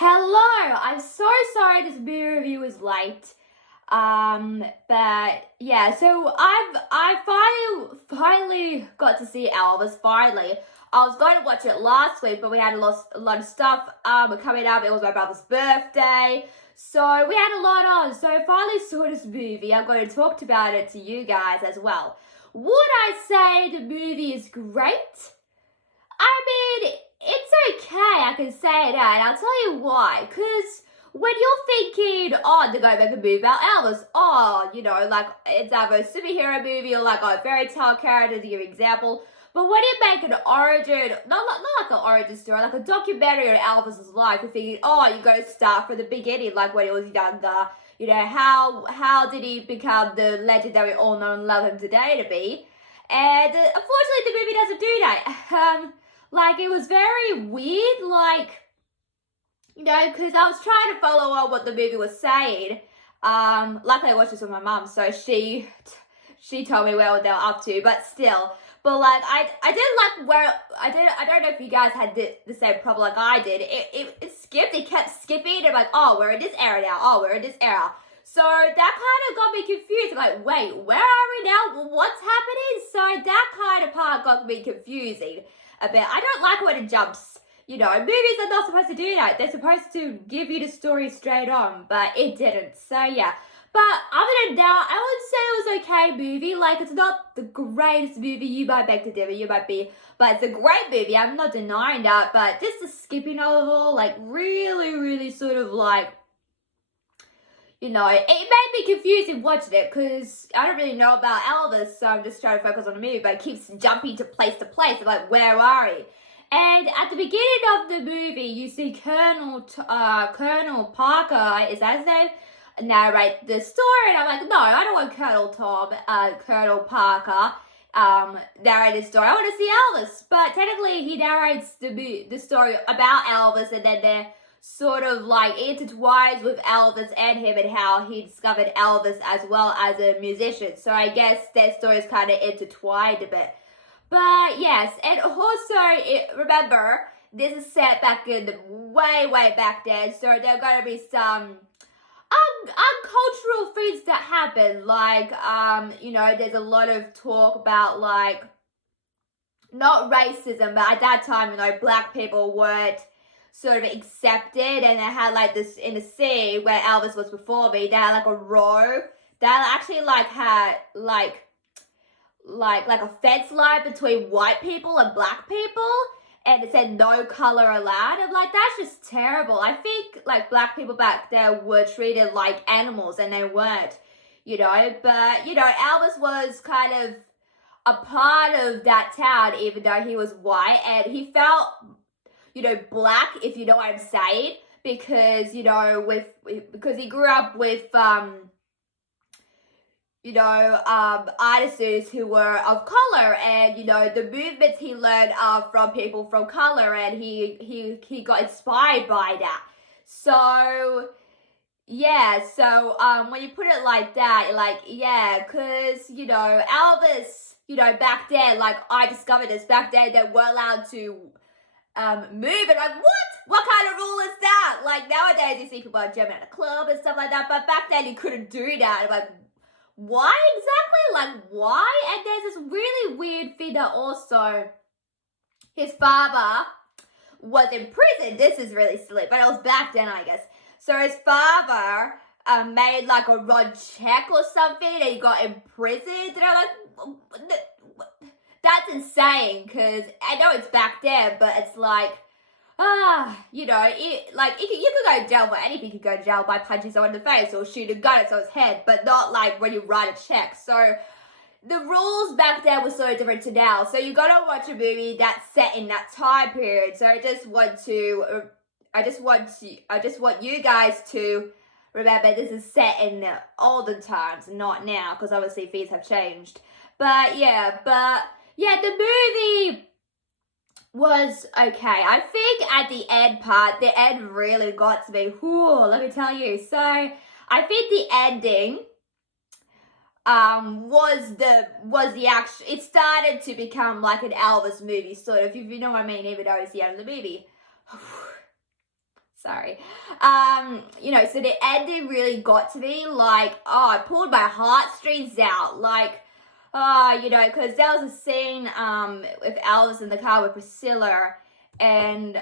Hello, I'm so sorry this movie review is late. But yeah, so I finally got to see Elvis. Finally, I was going to watch it last week, but we had a lot of stuff coming up. It was my brother's birthday, so we had a lot on. So I finally saw this movie. I'm going to talk about it to you guys as well. Would I say the movie is great? I mean, it's okay, I can say that, and I'll tell you why. Because when you're thinking, oh, they're going to make a movie about Elvis, like it's either a superhero movie or like a fairy tale character, to give an example. But when you make an origin, not like an origin story, like a documentary on Elvis's life, you're thinking, oh, you got to start from the beginning, like when he was younger. You know, how did he become the legend that we all know and love him today to be? And unfortunately, the movie doesn't do that. Like, it was very weird, because I was trying to follow on what the movie was saying. Luckily I watched this with my mum, so she told me where they were up to, but still. But, like, I don't know if you guys had the same problem like I did. It kept skipping, and I'm like, oh, we're in this era now, oh, we're in this era. So that kind of got me confused. I'm like, wait, where are we now? What's happening? So that kind of part got me confusing a bit. I don't like when it jumps. You know, movies are not supposed to do that. They're supposed to give you the story straight on, but it didn't. So yeah. But other than that, I would say it was an okay movie. Like, it's not the greatest movie you might beg to differ, you might be, but it's a great movie. I'm not denying that. But just the skipping of it all, like, really sort of like, you know, it made me confused in watching it because I don't really know about Elvis, so I'm just trying to focus on the movie, but it keeps jumping to place. I'm like, where are he? And at the beginning of the movie, you see Colonel Parker, is that his name, narrate the story, and I'm like, no, I don't want Colonel Parker narrate the story. I want to see Elvis. But technically, he narrates the story about Elvis, and then they're sort of like intertwines with Elvis and him and how he discovered Elvis as well as a musician. So I guess their stories kind of intertwined a bit. But yes, and also remember, this is set back in the way back then, so there are going to be some cultural things that happen, like there's a lot of talk about, like, not racism, but at that time, black people weren't sort of accepted, and they had like this in the scene where Elvis was performing, they had like a row that actually had like a fence line between white people and black people, and it said no color allowed. I'm like, that's just terrible. I think like black people back there were treated like animals, and they weren't, but Elvis was kind of a part of that town, even though he was white, and he felt black, if you know what I'm saying, because, because he grew up with, artists who were of color, and, the movements he learned from people from color, and he got inspired by that. So, yeah, so, when you put it like that, like, yeah, because, Elvis, back then, like, I discovered this, back then, they weren't allowed to move, and like, what kind of rule is that? Like, nowadays you see people jamming at a club and stuff like that, but back then you couldn't do that. I'm like, why exactly? Like, why? And there's this really weird thing that also his father was in prison. This is really silly, but it was back then, I guess. So his father made like a wrong check or something, and he got imprisoned, and I'm like, that's insane, because I know it's back there, but it's like, you could go to jail for anything. You could go to jail by punching someone in the face or shoot a gun at someone's head, but not like when you write a check. So the rules back then were so different to now. So you gotta watch a movie that's set in that time period. So I just want you guys to remember this is set in the olden times, not now, because obviously things have changed. But the movie was okay. I think at the end really got to me. Whew, let me tell you. So I think the ending was the actual, it started to become like an Elvis movie, sort of, if you know what I mean, even though it's the end of the movie. Sorry. You know, so the ending really got to me. Like, oh, I pulled my heartstrings out. Like, you know, because there was a scene with Elvis in the car with Priscilla, and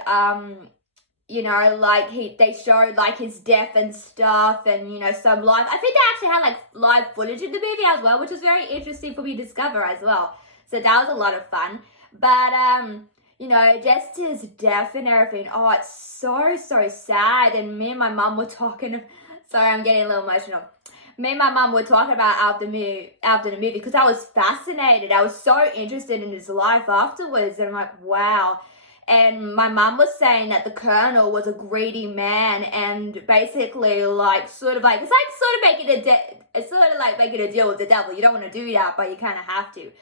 you know, like they showed like his death and stuff, and you know, some live. I think they actually had like live footage in the movie as well, which was very interesting for me to discover as well. So that was a lot of fun. But you know, just his death and everything. Oh, it's so sad. And me and my mum were talking. Sorry, I'm getting a little emotional. Me and my mum were talking about after the movie because I was fascinated. I was so interested in his life afterwards, and I'm like, wow. And my mum was saying that the Colonel was a greedy man, and basically, like, sort of like it's like making a deal with the devil. You don't want to do that, but you kind of have to.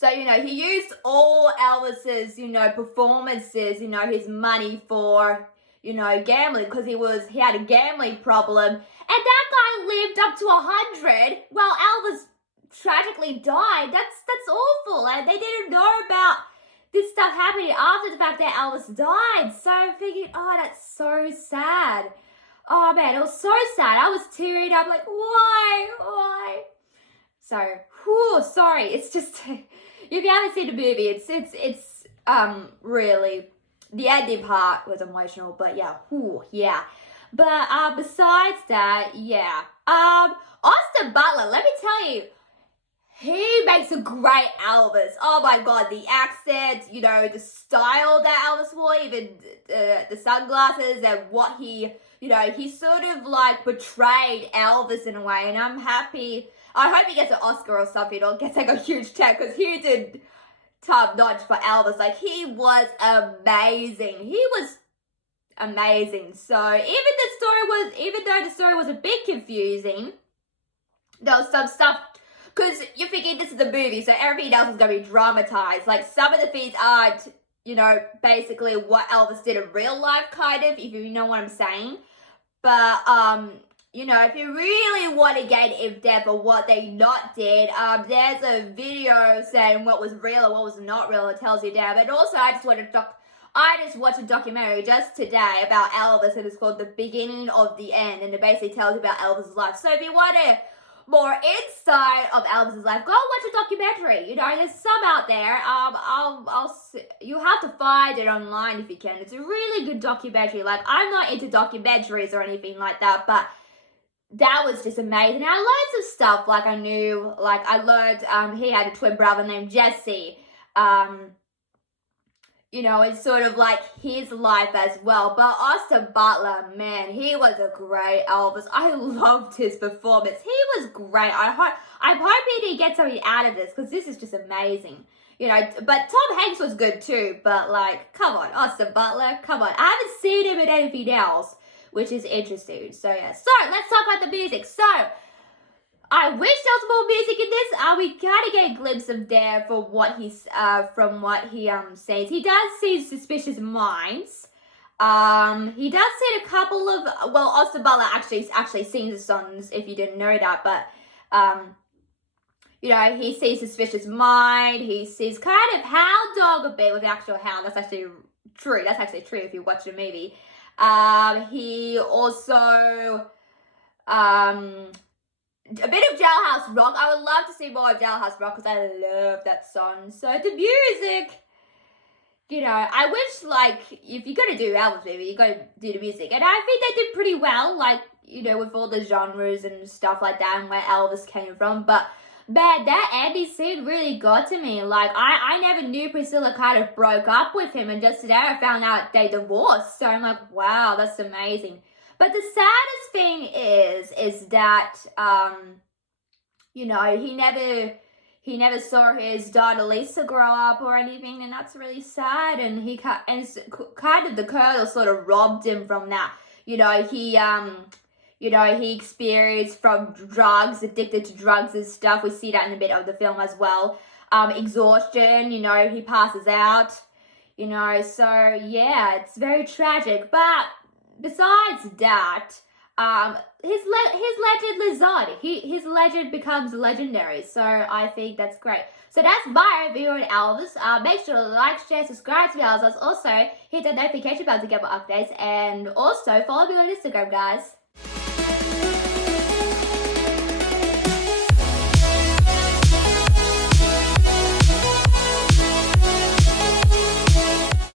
So, you know, he used all Elvis's, you know, performances, you know, his money for, you know, gambling, because he had a gambling problem. And that guy lived up to 100 while Elvis tragically died. That's awful. And they didn't know about this stuff happening after the fact that Elvis died. So I figured, oh, that's so sad. Oh, man, it was so sad. I was tearing up, like, why? So, sorry, it's just... If you haven't seen the movie, it's really, the ending part was emotional, but yeah. But besides that, yeah. Austin Butler, let me tell you, he makes a great Elvis. Oh my God, the accent, you know, the style that Elvis wore, even the sunglasses and what he, you know, he sort of like portrayed Elvis in a way, and I'm happy. I hope he gets an Oscar or something, or gets like a huge check, because he did top notch for Elvis. Like, he was amazing. So even though the story was a bit confusing, there was some stuff, because you're thinking this is a movie, so everything else is going to be dramatized. Like, some of the things aren't, you know, basically what Elvis did in real life, kind of, if you know what I'm saying. But, you know, if you really want to get in depth of what they not did, there's a video saying what was real and what was not real. It tells you there. But also, I just watched a documentary just today about Elvis, and it's called The Beginning of the End, and it basically tells you about Elvis's life. So if you want more insight of Elvis's life, go watch a documentary. You know, there's some out there. You have to find it online if you can. It's a really good documentary. Like, I'm not into documentaries or anything like that, but that was just amazing. And I learned some stuff. Like, I learned he had a twin brother named Jesse. You know, it's sort of like his life as well. But Austin Butler, man, he was a great Elvis. I loved his performance. He was great. I'm hoping he gets something out of this, because this is just amazing. You know, but Tom Hanks was good too. But, like, come on, Austin Butler, come on. I haven't seen him in anything else, which is interesting. So, yeah. So, let's talk about the music. So, I wish there was more music in this. We kind of get a glimpse of there from what he says. He does see Suspicious Minds. He does sing a couple of, well, Austin Butler actually sings the songs, if you didn't know that, but, you know, he sees Suspicious Mind. He sees kind of Hound Dog a bit with the actual hound. That's actually true. That's actually true if you watch the movie. He also, a bit of Jailhouse Rock. I would love to see more of Jailhouse Rock, because I love that song. So the music, you know, I wish, like, if you're going to do Elvis movie, you got to do the music. And I think they did pretty well, like, you know, with all the genres and stuff like that and where Elvis came from. But, man, that ending scene really got to me. Like, I never knew Priscilla kind of broke up with him. And just today I found out they divorced. So I'm like, wow, that's amazing. But the saddest thing is that, you know, he never saw his daughter Lisa grow up or anything, and that's really sad. And kind of the Colonel sort of robbed him from that. You know, he experienced from drugs, addicted to drugs and stuff. We see that in a bit of the film as well. Exhaustion, you know, he passes out, you know, so yeah, it's very tragic. But besides that, his legend lives on. His legend becomes legendary. So I think that's great. So that's my review on Elvis. Make sure to like, share, subscribe to me. Also hit the notification bell to get more updates, and also follow me on Instagram, guys.